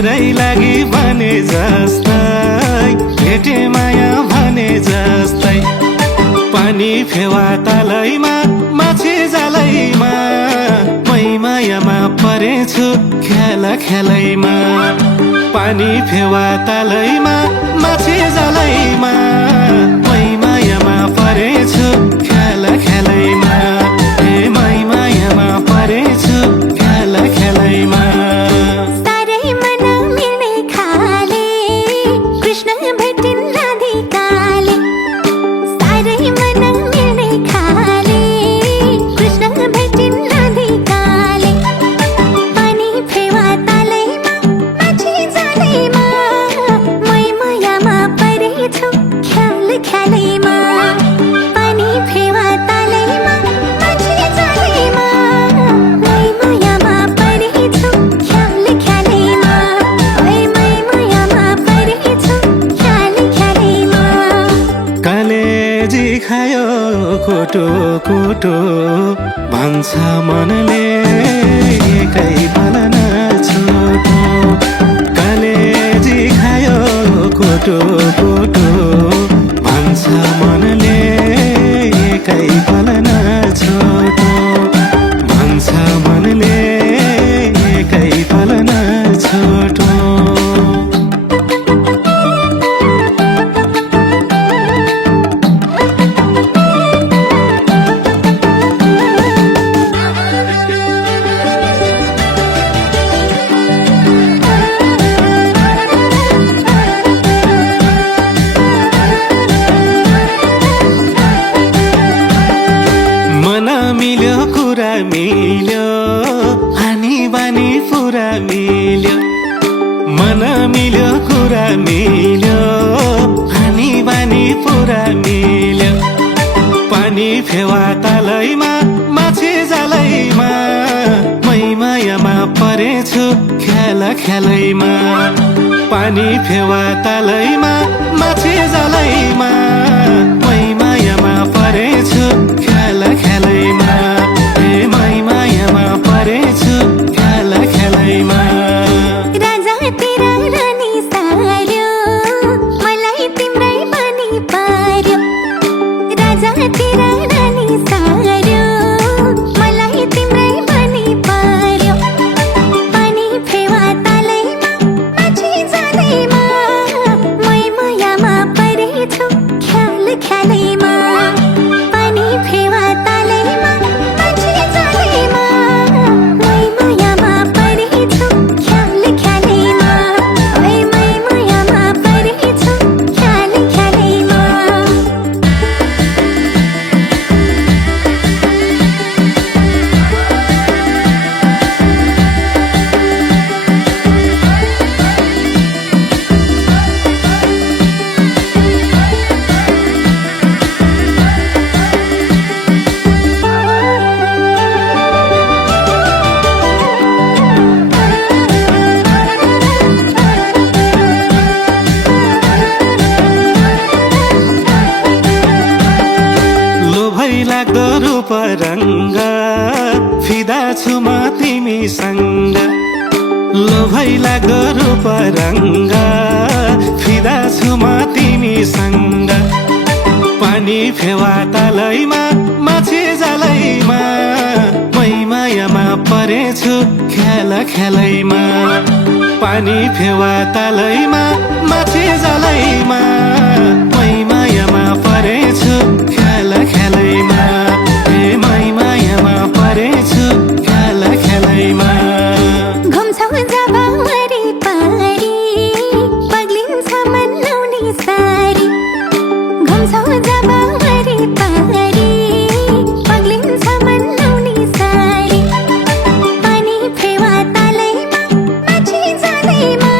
मेरै लागि भने जस्तै भेटे माया भने जस्तै पानी फेवा तालैमा माछी जालैमा मै मायामा परेछु खेला खेलैमा पानी फेवा तालैमा माछी जालैमा मै मायामा परेछु खेला खेलैमा हे मै मायामा परेछु खेला खेलैमा खायो कोटो कोटो भन्छ मनले एकै पालन छोटो कलेजी खायो कोटो कोटो भन्छ मनले एकै पालन छोटो भन्छ मनले एकै पालन छोटो मिल्यो कुरा मिल्यो हानी बानी पुरा मिल्यो मन मिल्यो कुरा मिल्यो हानी बानी पुरा मिल्यो पानी फेवा तालैमा माछी जालैमा मै मायामा परेछु खेला खेलैमा पानी फेवा तालैमा माछी जालैमा मै मायामा परेछु खेला खेलैमा हे मै मायामा परेछु खेला खेलैमा राजा तेरा रानी सार्यो मलाई तिम्रै पनि पार्यो राजा तेरा रानी सार्यो मलाई तिम्रै पनि पार्यो पानी फेवा तालैमा माछी जालैमा मै मायामा परेछु खेल खेलैमा पानी फेवा तालैमा माछी जालैमा मै मायामा परेछु खेल खेलैमा मै मायामा परेछु खेल खेलैमा लाग्दो रूप रङ्ग फिदा छु म तिमीसँग लोभै लाग्दो रूप रङ्ग फिदा छु म तिमीसँग पानी फेवा तालैमा माछी जालैमा मै मायामा परेछु खेला खेलैमा पानी फेवा तालैमा माछी जालैमा मै मायामा परेछु खेला खेलैमा हे मै मायामा परेछु खेला खेलैमा घुम्छौ जब वरिपरि पग्लिन्छ मन लाउने सारी घुम्छौ जब वरिपरि पग्लिन्छ मन लाउने सारी पानी फेवा तालैमा माछी जालैमा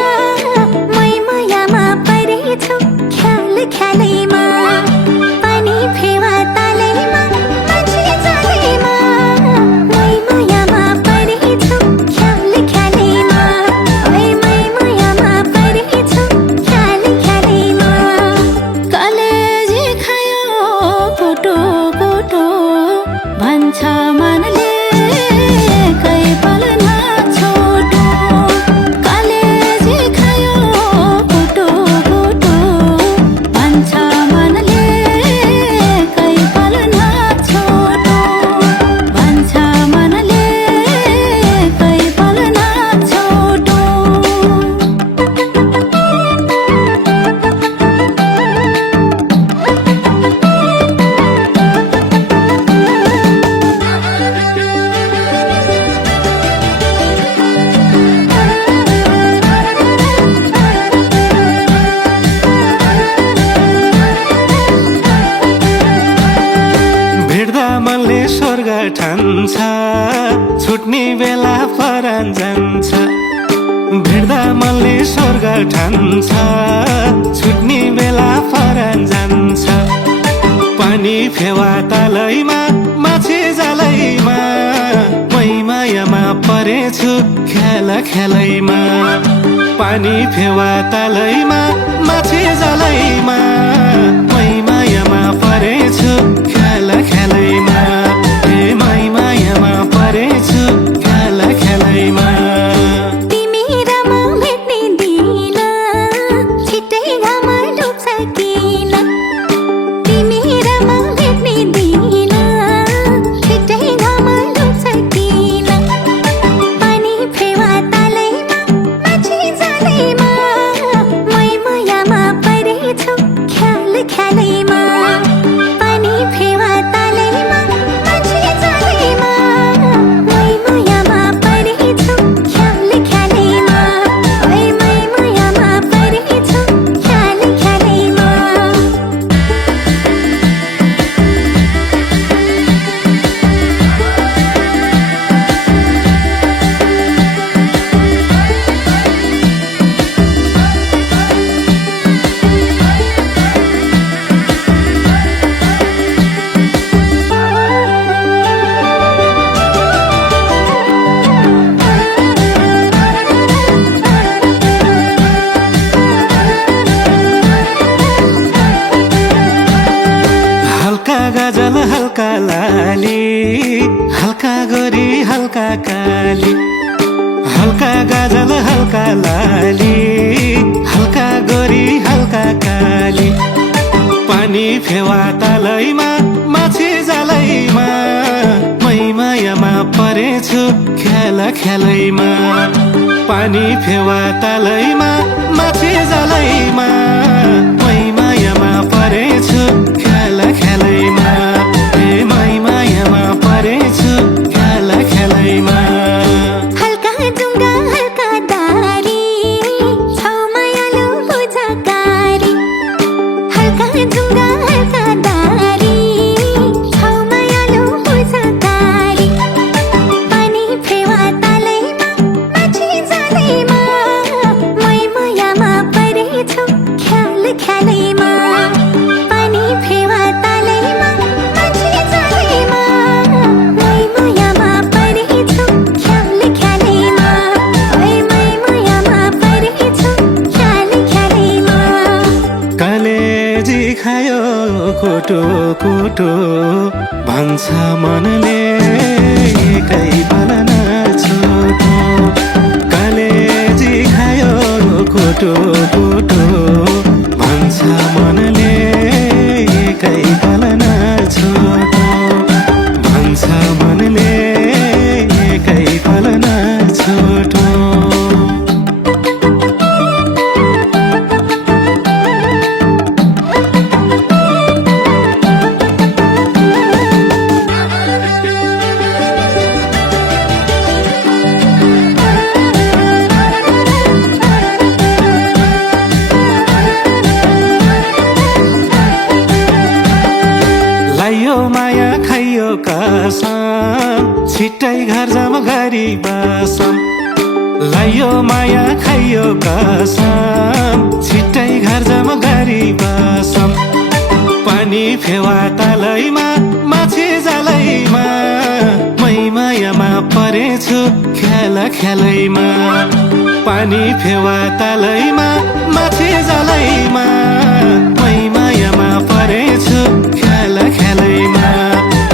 मै मायामा परेछु खेल खेल भन्छ छुट्ने बेला परान जान्छ भेट्दा मनले स्वर्ग ठान्छ छुट्ने बेला परान जान्छ पानी फेवा तालैमा माछे जालैमा मै मायामा परेछु ख्याल ख्यालैमा पानी फेवा तालैमा माछे जालैमा मै मायामा परेछु ख्याल ख्यालैमा हे मै मायामा परेछु ख्याल ख्यालैमा तिमी र म भेट्ने दिन छिट्टै घाम डुब्छ किन तिमी र म भेट्ने दिन छिट्टै घाम डुब्छ किन पानी फेवा तालैमा माछे जालैमा मै मायामा परेछु ख्याल ख्यालैमा पानी फेवा तालैमा माछे जालैमा मै मायामा परेछु ख्याल ख्यालैमा मै मायामा परेछु ख्याल ख्यालैमा हल्का गजल हल्का लाली हल्का गोरी हल्का काली हल्का गजल हल्का लाली हल्का गोरी हल्का काली पानी फेवा तालैमा माछे जालैमा मै मायामा परेछु ख्याल ख्यालैमा पानी फेवा तालैमा माछे जालैमा मै मायामा परेछु ख्याल ख्यालैमा हे मै मायामा परेछु ख्याल ख्यालैमा हल्का जुङ्गा हल्का दारी छौ मायालु बुझकारी हल्का जुङ्गा हल्का दारी छौ मायालु बुझकारी पानी फेवा तालैमा माछे जालैमा मै मायामा परेछु ख्याल ख्यालैमा पानी फेवा तालैमा माछे जालैमा मै मायामा परेछु ख्याल ख्यालैमा मै मायामा परेछु ख्याल ख्यालैमा कलेजी खायो कोटो कोटो भन्छ मनले एकै पलन छोटो कलेजी खायो कोटो कोटो भन्छ मनले एकै पलन छोटो भन्छ मनले एकै पलन छोटो लाइयो माया खाइयो कसम छिट्टै घर जाम गरी बसम लाइयो माया खाइयो कसम छिट्टै घर जाम गरी बसम पानी फेवा तालैमा माछे जालैमा मै मायामा परेछु ख्याल ख्यालैमा पानी फेवा तालैमा माछे जालैमा मै मायामा परेछु ख्याल ख्यालैमा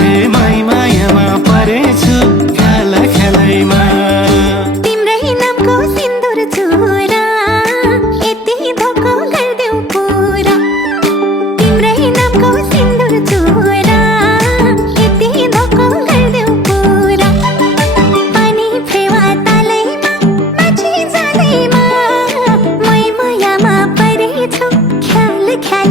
हे मै मायामा परेछु ख्याल ख्यालैमा तिम्रै नामको सिन्दुर चुरा यति धोको गर्देऊ पुरा तिम्रै नामको सिन्दुर चुरा यति धोको गर्देऊ पुरा पानी फेवा तालैमा माछे जालैमा मै मायामा परेछु ख्याल ख्याल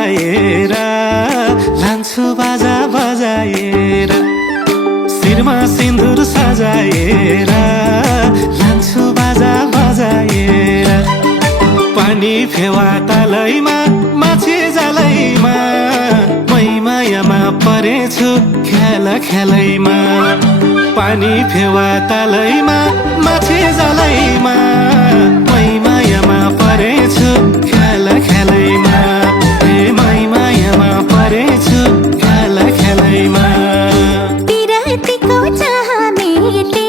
सजाएर लान्छु बाजा बजाएर शिरमा सिन्दुर सजाएर लान्छु बाजा बजाएर पानी फेवा तालैमा माछे जालैमा मै मायामा परेछु खेला खेलैमा पानी फेवा तालैमा माछे जालैमा मै मायामा परेछु खेला खेलैमा मै मायामा परेछु खेला खेलैमा पिरतीको चाह मेटे